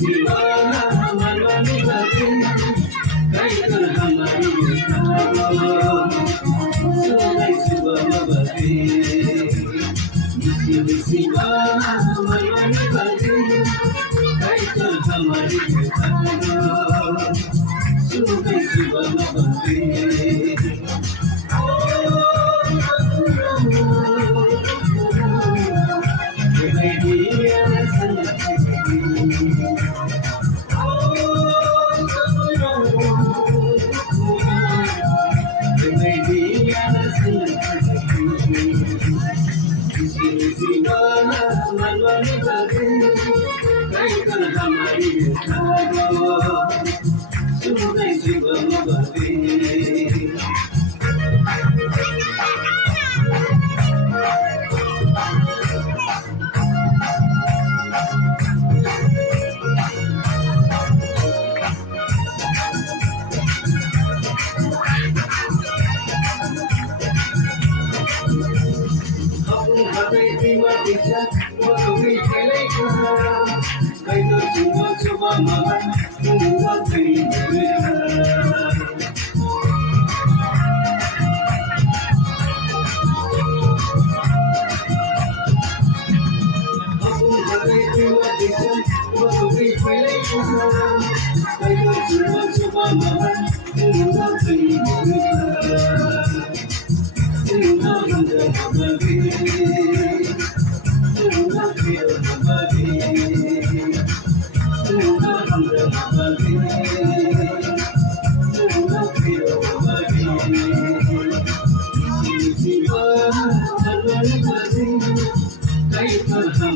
दीवाना मनवाने लगे कई कर हमारी सुनाई सुबह बजे दीवाना मनवाने लगे कई कर हमारी सुनाई सुबह बजे मनवाने लगे कई कर हमारी सुनाई सुबह बजे Bisa melalui telekah, kaitu semua malam semua keinginan. Aku hari tua bisa melalui telekah, kaitu semua malam semua keinginan. Semua hendak berbagi.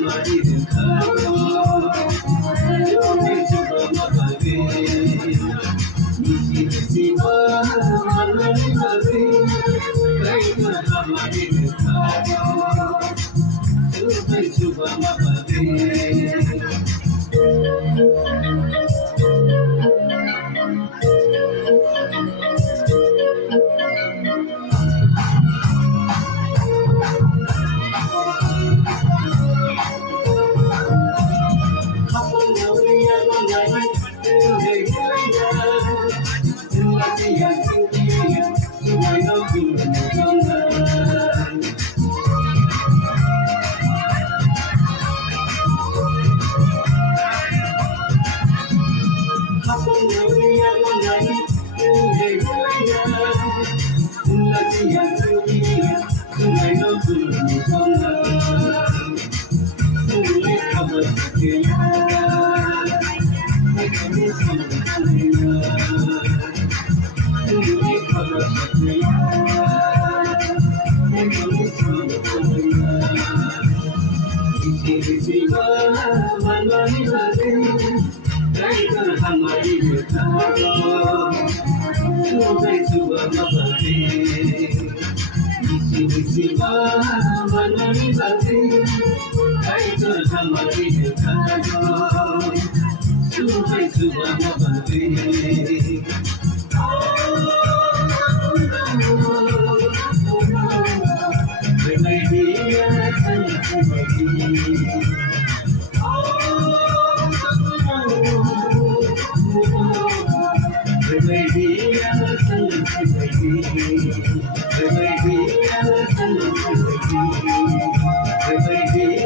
हमारी Baby,